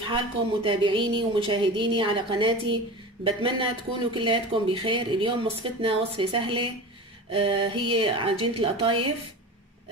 كيف حالكم متابعيني ومشاهديني على قناتي؟ بتمنى تكونوا كلياتكم بخير. اليوم وصفتنا وصفة سهلة، هي عجينة القطايف.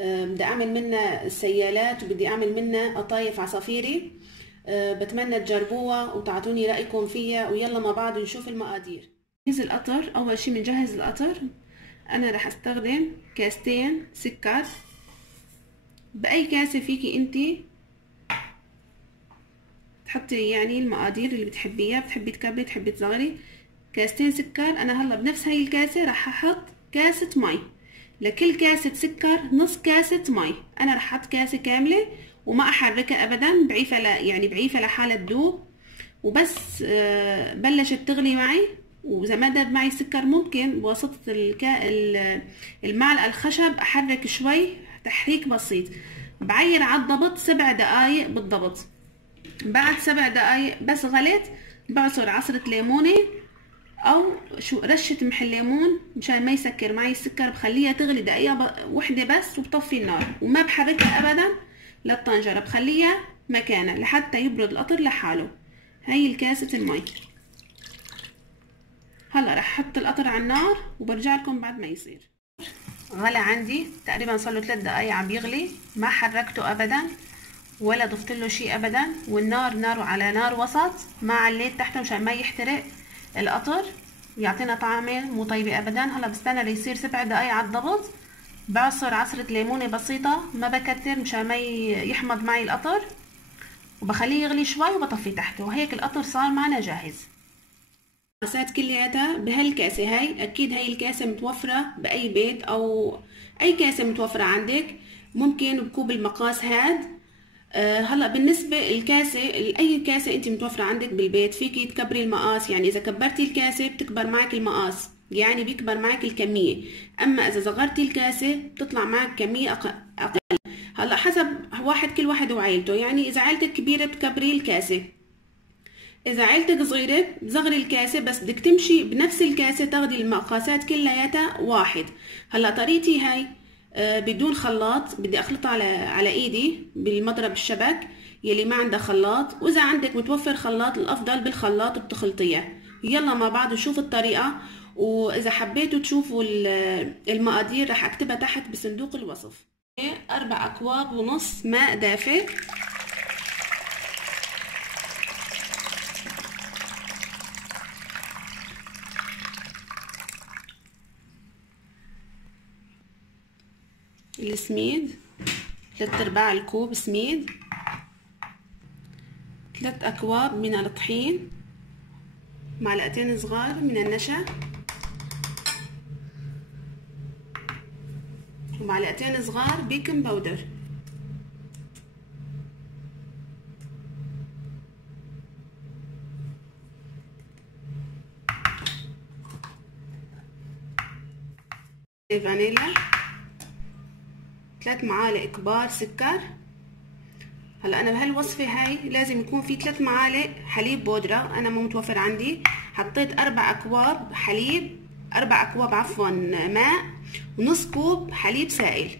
بدي اعمل منها السيالات وبدي اعمل منها قطايف عصافيري. بتمنى تجربوها وتعطوني رأيكم فيها، ويلا مع بعض نشوف المقادير. نجهز القطر. اول شي بنجهز القطر. انا رح استخدم كاستين سكر، باي كاسة فيكي انتي تحطي يعني المقادير اللي بتحبيها، بتحبي تكبري تحبي تصغري. كاستين سكر. انا هلا بنفس هاي الكاسة رح احط كاسة مي، لكل كاسة سكر نص كاسة مي. انا رح احط كاسة كاملة وما احركها ابدا، بعيفها يعني بعيفها لحالها تذوب. وبس بلشت تغلي معي واذا ما داب معي السكر ممكن بواسطة المعلقة الخشب احرك شوي تحريك بسيط. بعير على الضبط 7 دقايق بالضبط. بعد 7 دقايق بس غليت بعصر عصرة ليمونة او رشة محل ليمون مشان ما يسكر معي السكر. بخليها تغلي دقيقة وحدة بس وبطفي النار وما بحركها ابدا للطنجرة، بخليها مكانها لحتى يبرد القطر لحاله. هاي الكاسة المي. هلا رح احط القطر على النار وبرجع لكم بعد ما يصير. غلى عندي تقريبا صار له 3 دقايق عم بيغلي، ما حركته ابدا ولا ضفت له شيء ابدا، والنار ناره على نار وسط، ما عليت تحته مشان ما يحترق القطر يعطينا طعمه مو طيبه ابدا. هلا بستنى ليصير 7 دقايق على الضبط. بعصر عصره ليمونه بسيطه، ما بكتر مشان ما يحمض معي القطر، وبخليه يغلي شوي وبطفي تحته. وهيك القطر صار معنا جاهز. المقاسات كلياتها بهالكاسه هاي. اكيد هاي الكاسه متوفره باي بيت او اي كاسه متوفره عندك، ممكن بكوب المقاس هاد. هلا بالنسبه الكاسه، اي كاسه انت متوفره عندك بالبيت فيكي تكبري المقاس. يعني اذا كبرتي الكاسه بتكبر معك المقاس، يعني بيكبر معك الكميه. اما اذا صغرتي الكاسه بتطلع معك كميه اقل. هلا حسب كل واحد وعائلته. يعني اذا عائلتك كبيره بتكبري الكاسه، اذا عائلتك صغيره بتصغري الكاسه، بس بدك تمشي بنفس الكاسه تاخدي المقاسات كلياتها واحد. هلا طريقتي هاي بدون خلاط، بدي اخلطها على ايدي بالمضرب الشبك يلي ما عنده خلاط. واذا عندك متوفر خلاط الافضل بالخلاط بتخلطيها. يلا مع بعض نشوف الطريقه. واذا حبيتوا تشوفوا المقادير رح اكتبها تحت بصندوق الوصف. 4 أكواب ونص ماء دافئ، السميد 3/4 الكوب سميد، 3 أكواب من الطحين، معلقتين صغار من النشا، ومعلقتين صغار بيكنج باودر. فانيليا، 3 معالق كبار سكر. هلا انا بهالوصفه هاي لازم يكون في 3 معالق حليب بودره، انا مو متوفر عندي. حطيت 4 اكواب حليب، 4 اكواب عفوا ماء، ونص كوب حليب سائل.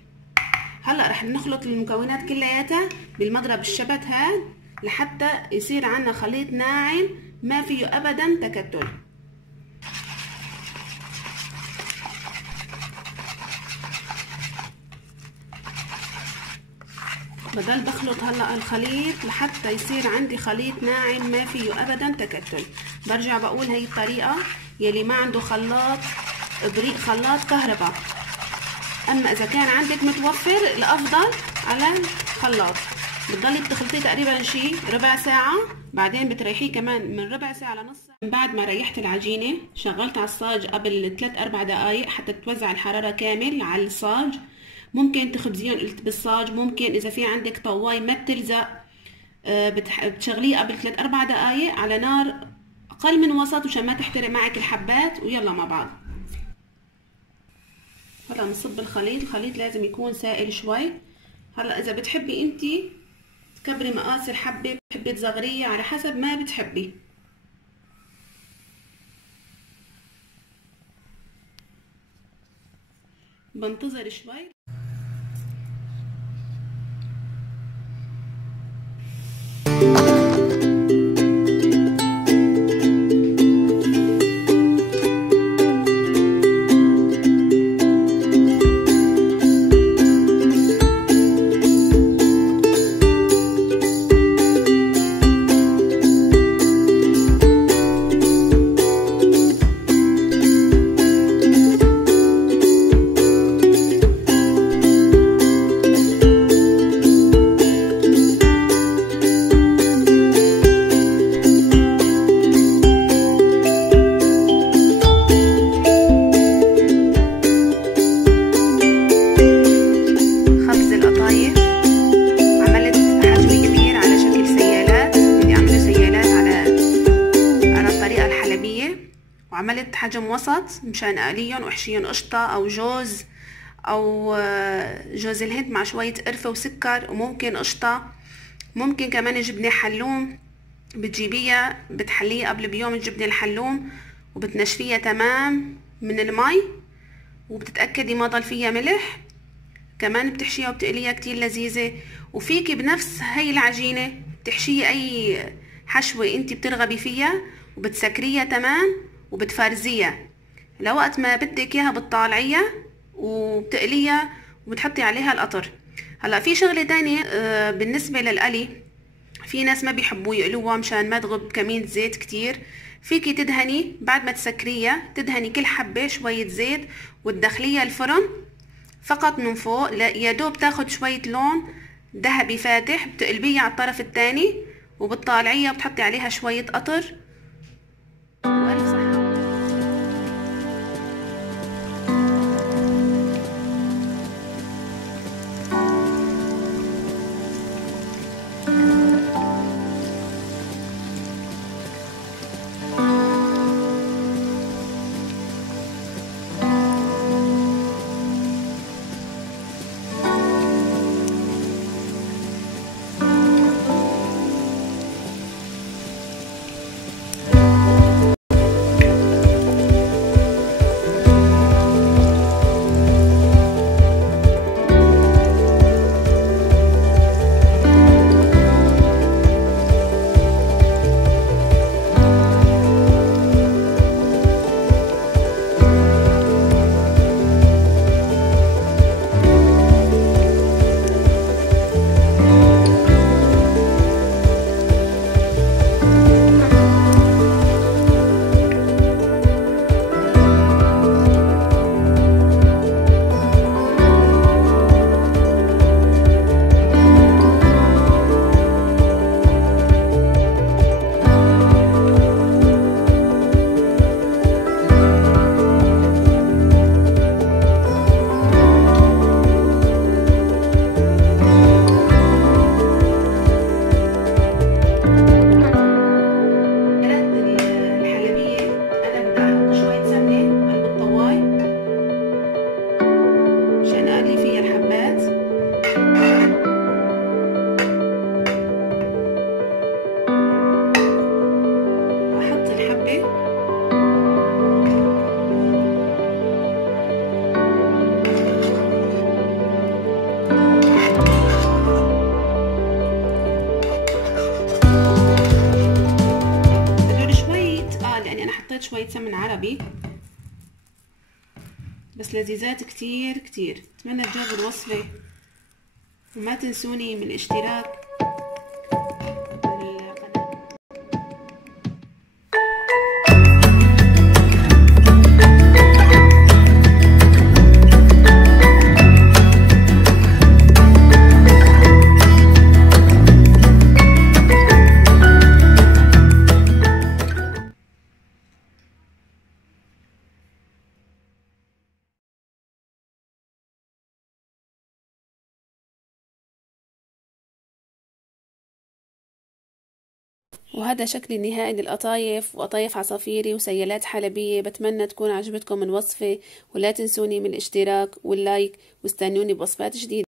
هلا رح نخلط المكونات كلياتها بالمضرب الشبك هاد لحتى يصير عنا خليط ناعم ما فيه ابدا تكتل. بضل بخلط هلا الخليط لحتى يصير عندي خليط ناعم ما فيه ابدا تكتل. برجع بقول هي الطريقه يلي ما عنده خلاط بريق خلاط كهرباء. اما اذا كان عندك متوفر الافضل على الخلاط. بتضلي بتخلطيه تقريبا شي ربع ساعه، بعدين بتريحيه كمان من ربع ساعه لنص ساعه. بعد ما ريحت العجينه شغلت على الصاج قبل 3-4 دقائق حتى توزع الحراره كامل على الصاج. ممكن تخبزيهم بالصاج، ممكن اذا في عندك طواي ما بتلزق بتشغليه قبل 3-4 دقائق على نار اقل من وسط مشان ما تحترق معك الحبات. ويلا مع بعض. هلا نصب الخليط. الخليط لازم يكون سائل شوي. هلا اذا بتحبي انتي تكبري مقاس الحبه، بتحبي تصغريه على حسب ما بتحبي. بنتظر شوي. عملت حجم وسط مشان اقليهم واحشيهم قشطة او جوز او جوز الهند مع شوية قرفة وسكر، وممكن قشطة، ممكن كمان جبنة حلوم بتجيبيها بتحليها قبل بيوم الجبنة الحلوم وبتنشفيها تمام من المي وبتتأكدي ما ضل فيها ملح، كمان بتحشيها وبتقليها كتير لذيذة. وفيكي بنفس هاي العجينة تحشيها اي حشوة انتي بترغبي فيها وبتسكريها تمام وبتفرزيها لوقت ما بدك اياها بتطالعيها وبتقليها وبتحطي عليها القطر. هلا في شغلة تانية بالنسبة للقلي، في ناس ما بيحبوا يقلوها مشان ما تغب كمية زيت كتير. فيكي تدهني بعد ما تسكريها، تدهني كل حبة شوية زيت وتدخليها الفرن فقط من فوق يا دوب تاخد شوية لون ذهبي فاتح، بتقلبيها على الطرف الثاني وبتطالعيها وبتحطي عليها شوية قطر. وألف صحة. شوية سمن عربي بس لذيذات كتير كتير. اتمنى تجربوا الوصفة وما تنسوني من الاشتراك وهذا شكل النهائي للقطايف وقطايف عصافيري وسيالات حلبية. بتمنى تكون عجبتكم الوصفة، ولا تنسوني من الاشتراك واللايك واستنوني بوصفات جديدة.